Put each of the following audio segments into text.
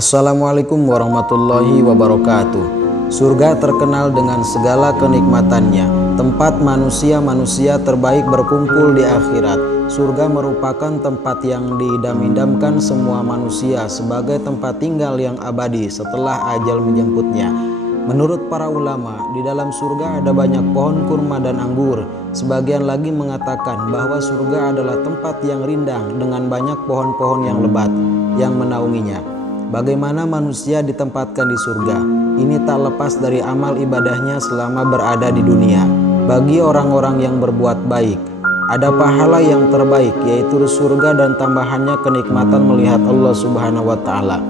Assalamualaikum warahmatullahi wabarakatuh. Surga terkenal dengan segala kenikmatannya, tempat manusia-manusia terbaik berkumpul di akhirat. Surga merupakan tempat yang diidam-idamkan semua manusia sebagai tempat tinggal yang abadi setelah ajal menjemputnya. Menurut para ulama, di dalam surga ada banyak pohon kurma dan anggur. Sebagian lagi mengatakan bahwa surga adalah tempat yang rindang dengan banyak pohon-pohon yang lebat yang menaunginya. Bagaimana manusia ditempatkan di surga? Ini tak lepas dari amal ibadahnya selama berada di dunia. Bagi orang-orang yang berbuat baik, ada pahala yang terbaik, yaitu surga dan tambahannya kenikmatan melihat Allah Subhanahu wa Ta'ala.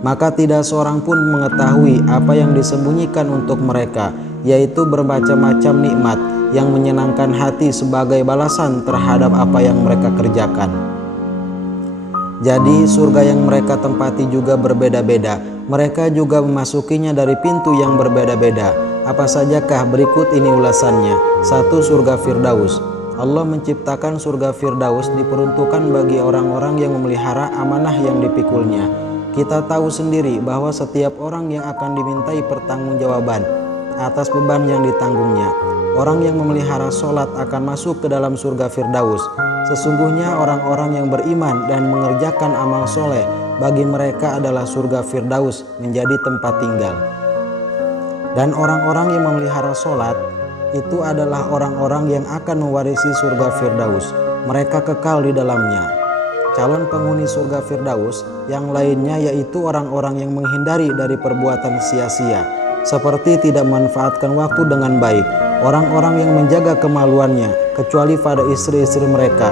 Maka tidak seorang pun mengetahui apa yang disembunyikan untuk mereka, yaitu bermacam-macam nikmat yang menyenangkan hati sebagai balasan terhadap apa yang mereka kerjakan. Jadi surga yang mereka tempati juga berbeda-beda. Mereka juga memasukinya dari pintu yang berbeda-beda. Apa sajakah? Berikut ini ulasannya. 1. Surga Firdaus. Allah menciptakan surga Firdaus diperuntukkan bagi orang-orang yang memelihara amanah yang dipikulnya. Kita tahu sendiri bahwa setiap orang yang akan dimintai pertanggungjawaban atas beban yang ditanggungnya. Orang yang memelihara sholat akan masuk ke dalam surga Firdaus. Sesungguhnya orang-orang yang beriman dan mengerjakan amal soleh, bagi mereka adalah surga Firdaus menjadi tempat tinggal. Dan orang-orang yang memelihara sholat itu adalah orang-orang yang akan mewarisi surga Firdaus. Mereka kekal di dalamnya. Calon penghuni surga Firdaus yang lainnya yaitu orang-orang yang menghindari dari perbuatan sia-sia, seperti tidak memanfaatkan waktu dengan baik. Orang-orang yang menjaga kemaluannya, kecuali pada istri-istri mereka,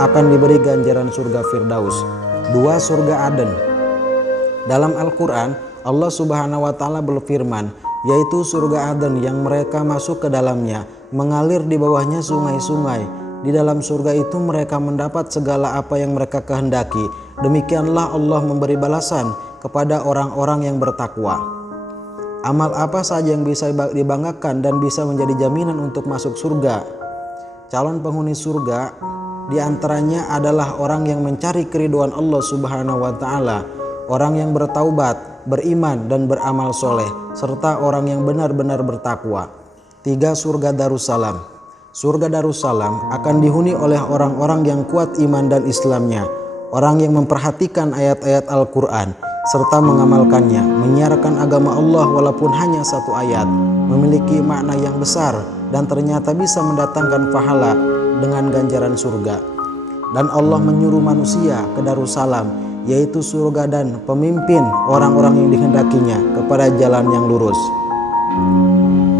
akan diberi ganjaran surga Firdaus. 2. Surga Aden. Dalam Al-Quran, Allah Subhanahu wa Ta'ala berfirman, yaitu surga Aden yang mereka masuk ke dalamnya, mengalir di bawahnya sungai-sungai. Di dalam surga itu mereka mendapat segala apa yang mereka kehendaki. Demikianlah Allah memberi balasan kepada orang-orang yang bertakwa. Amal apa saja yang bisa dibanggakan dan bisa menjadi jaminan untuk masuk surga? Calon penghuni surga diantaranya adalah orang yang mencari keridhaan Allah Subhanahu wa Ta'ala, orang yang bertaubat, beriman dan beramal soleh, serta orang yang benar-benar bertakwa. 3. Surga Darussalam. Surga Darussalam akan dihuni oleh orang-orang yang kuat iman dan Islamnya, orang yang memperhatikan ayat-ayat Al-Quran serta mengamalkannya, menyiarkan agama Allah walaupun hanya satu ayat, memiliki makna yang besar dan ternyata bisa mendatangkan pahala dengan ganjaran surga. Dan Allah menyuruh manusia ke Darussalam, yaitu surga dan pemimpin orang-orang yang dikehendakinya kepada jalan yang lurus.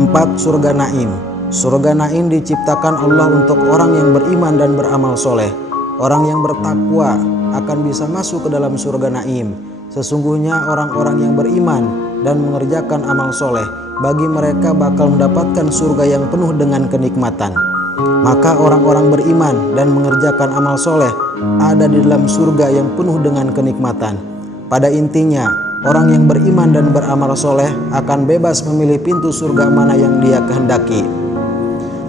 4. Surga Naim. Surga Naim diciptakan Allah untuk orang yang beriman dan beramal soleh. Orang yang bertakwa akan bisa masuk ke dalam surga Naim. Sesungguhnya orang-orang yang beriman dan mengerjakan amal soleh, bagi mereka bakal mendapatkan surga yang penuh dengan kenikmatan. Maka orang-orang beriman dan mengerjakan amal soleh ada di dalam surga yang penuh dengan kenikmatan. Pada intinya, orang yang beriman dan beramal soleh akan bebas memilih pintu surga mana yang dia kehendaki.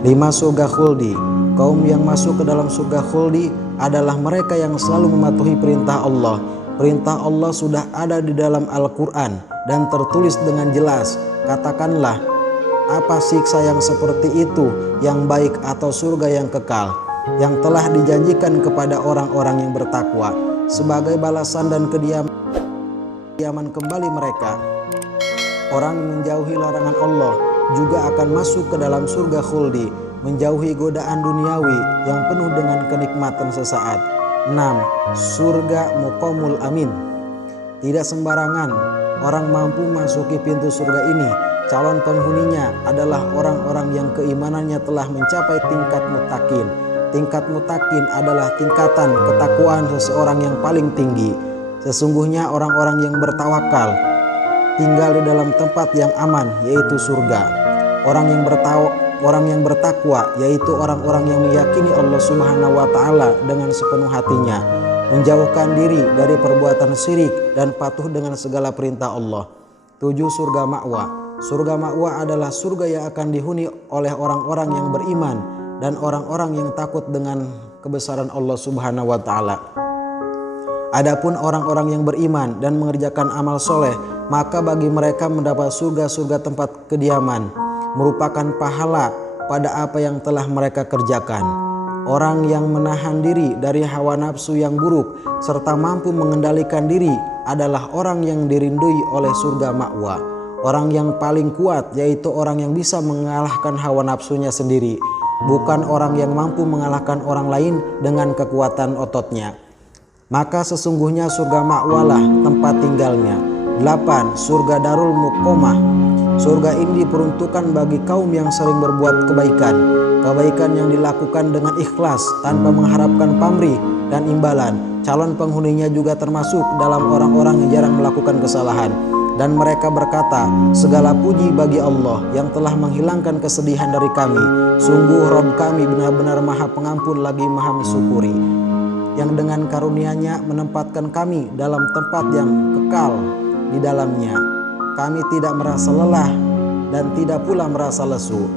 5. Surga Khuldi. Kaum yang masuk ke dalam surga Khuldi adalah mereka yang selalu mematuhi perintah Allah. Perintah Allah sudah ada di dalam Al-Quran dan tertulis dengan jelas. Katakanlah, apa siksa yang seperti itu yang baik atau surga yang kekal yang telah dijanjikan kepada orang-orang yang bertakwa sebagai balasan dan kediaman kembali mereka. Orang yang menjauhi larangan Allah juga akan masuk ke dalam surga Khuldi, menjauhi godaan duniawi yang penuh dengan kenikmatan sesaat. 6. Surga Muqamul Amin. Tidak sembarangan orang mampu masuki pintu surga ini. Calon penghuninya adalah orang-orang yang keimanannya telah mencapai tingkat mutakin. Tingkat mutakin adalah tingkatan ketakwaan seseorang yang paling tinggi. Sesungguhnya orang-orang yang bertawakal tinggal di dalam tempat yang aman, yaitu surga. Orang yang bertakwa yaitu orang-orang yang meyakini Allah Subhanahu wa Ta'ala dengan sepenuh hatinya, menjauhkan diri dari perbuatan syirik dan patuh dengan segala perintah Allah. 7. Surga Ma'wa. Surga Ma'wa adalah surga yang akan dihuni oleh orang-orang yang beriman dan orang-orang yang takut dengan kebesaran Allah Subhanahu wa Ta'ala. Adapun orang-orang yang beriman dan mengerjakan amal soleh, maka bagi mereka mendapat surga-surga tempat kediaman, merupakan pahala pada apa yang telah mereka kerjakan. Orang yang menahan diri dari hawa nafsu yang buruk serta mampu mengendalikan diri adalah orang yang dirindui oleh surga ma'wa. Orang yang paling kuat yaitu orang yang bisa mengalahkan hawa nafsunya sendiri, bukan orang yang mampu mengalahkan orang lain dengan kekuatan ototnya. Maka sesungguhnya surga ma'walah tempat tinggalnya. 8. Surga Darul Muqamah. Surga ini diperuntukkan bagi kaum yang sering berbuat kebaikan. Kebaikan yang dilakukan dengan ikhlas tanpa mengharapkan pamrih dan imbalan. Calon penghuninya juga termasuk dalam orang-orang yang jarang melakukan kesalahan. Dan mereka berkata, segala puji bagi Allah yang telah menghilangkan kesedihan dari kami. Sungguh Rabb kami benar-benar maha pengampun lagi maha mensyukuri, yang dengan karunia-Nya menempatkan kami dalam tempat yang kekal di dalamnya. Kami tidak merasa lelah dan tidak pula merasa lesu.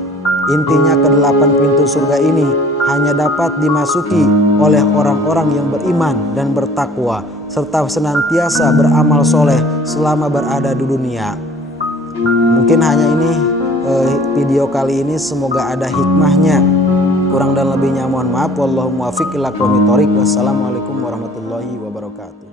Intinya ke-8 pintu surga ini hanya dapat dimasuki oleh orang-orang yang beriman dan bertakwa serta senantiasa beramal soleh selama berada di dunia. Mungkin hanya ini video kali ini, semoga ada hikmahnya. Kurang dan lebihnya mohon maaf. Wallahu muwaffiq ila aqwamit thoriq. Wassalamualaikum warahmatullahi wabarakatuh.